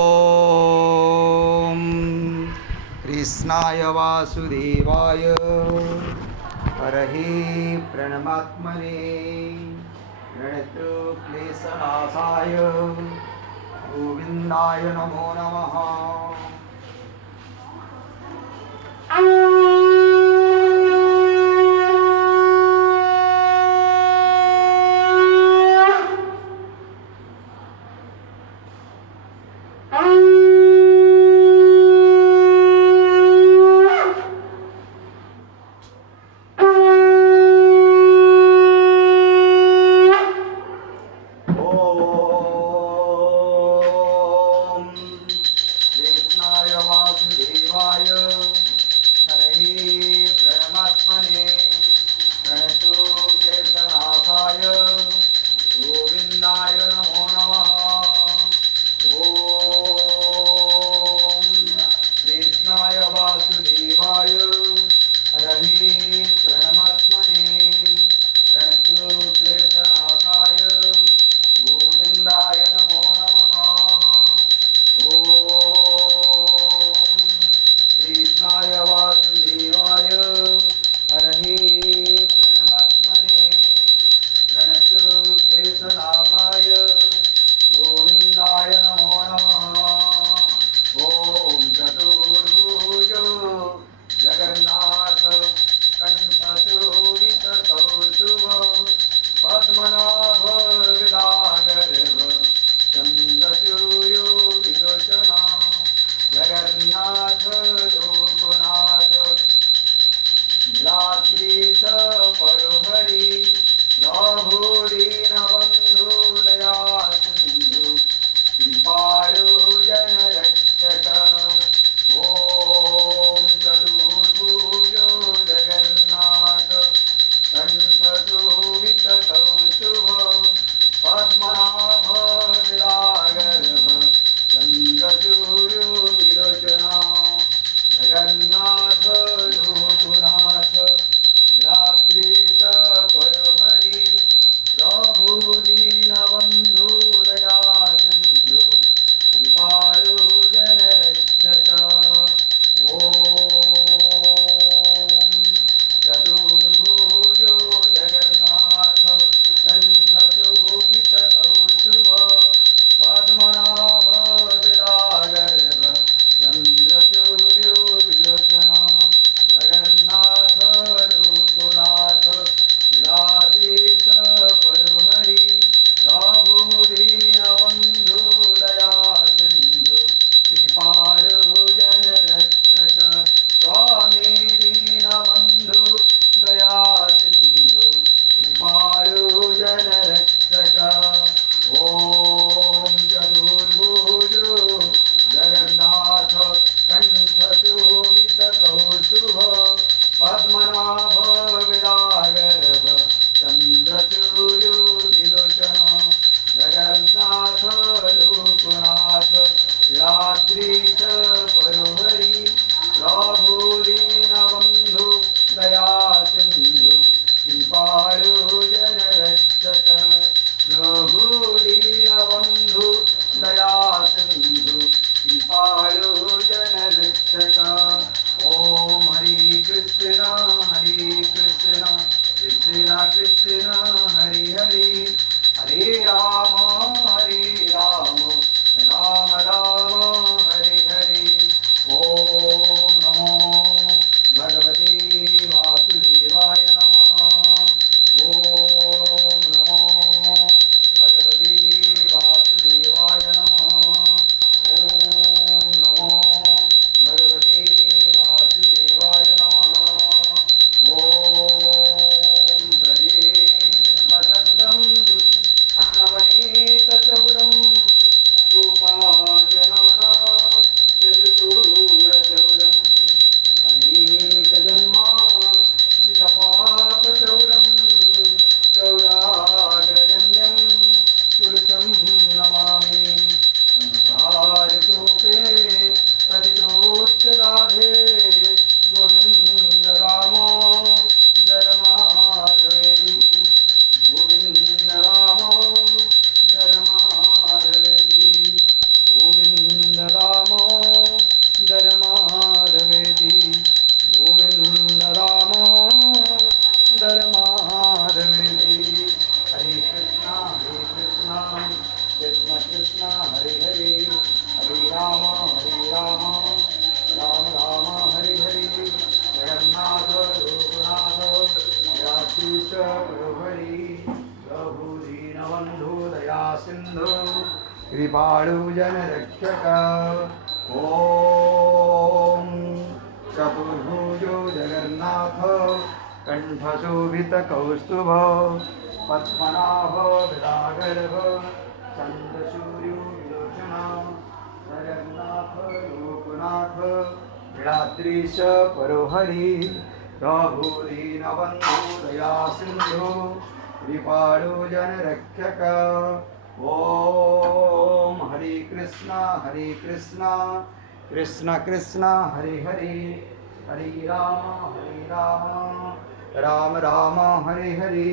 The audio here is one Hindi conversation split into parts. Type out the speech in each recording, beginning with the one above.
ॐ कृष्णाय वासुदेवाय हरहि प्रणमात्मने प्रणतक्लेशनाशाय गोविन्दाय नमो नमः। रक्षक ॐ चतुर्भुजो जगन्नाथ कण्ठशोभितकौस्तुभ पद्मनाभ विरागर्भ चन्द्रसूर्यो विलोचन जगन्नाथ लोकनाथ नीलाद्रीश परोहरि प्रभुदीनबन्धु दया सिन्धु कृपाळु जनरक्षक ॐ हरे कृष्ण कृष्ण कृष्ण हरे हरे हरे राम राम राम हरे हरे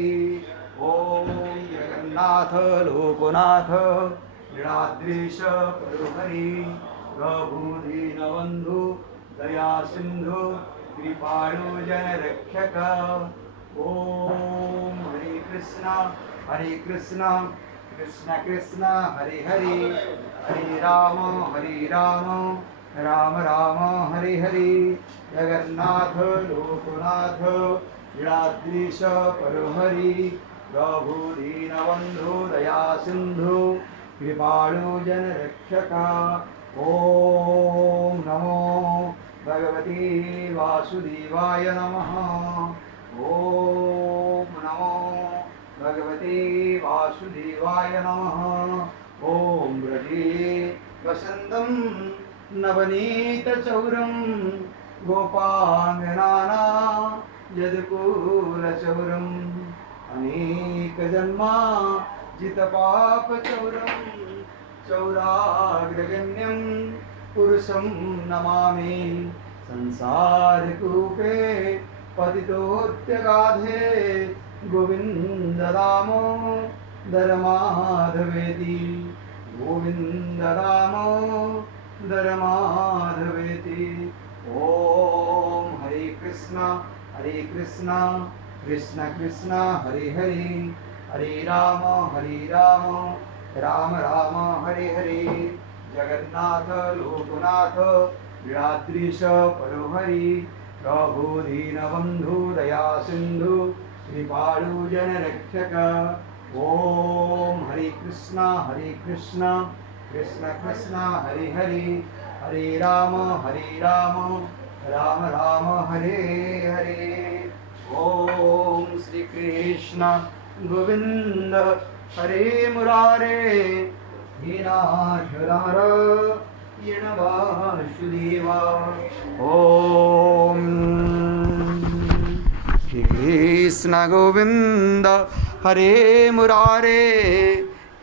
ॐ जगन्नाथ लोकनाथ नीलाद्रीश परोहरि प्रभुदीनबन्धु दया सिन्धु कृपाळु जनरक्षक ॐ हरे कृष्ण कृष्ण कृष्ण हरे हरे हरे राम राम राम हरे हरे जगन्नाथ लोकनाथ नीलाद्रीश परोहरि प्रभुदीनबन्धु दया सिन्धु कृपाळु जनरक्षक ॐ नमो भगवते वासुदेवाय नमः ॐ नमो भगवते वासुदेवाय नमः ॐ व्रजे वसन्तं नवनीतचौरं गोपाङ्गनाना यदुकूलचौरम् अनेकजन्मा जितपापचौरं चौराग्रगण्यं पुरुषं नमामि संसारकूपे पतितोऽत्यगाधे गोविन्द दामोदर माधवेति गोविन्द दामोदर माधवेति ॐ हरे कृष्ण कृष्ण कृष्ण हरे हरे हरे राम राम राम हरे हरे जगन्नाथ लोकनाथ नीलाद्रीश परोहरि प्रभुदीनबन्धु दया सिन्धु कृपाळु जनरक्षक ॐ हरे कृष्ण कृष्ण कृष्ण हरे हरे हरे राम राम राम हरे हरे ॐ श्री कृष्ण गोविंद हरे मुरारे हे नाथ नारायण वासुदेवा ॐ श्री कृष्ण गोविंद हरे मुरारे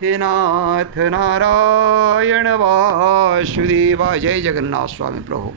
हे नाथ नारायण वासुदेवा। जय जगन्नाथ स्वामी प्रभु।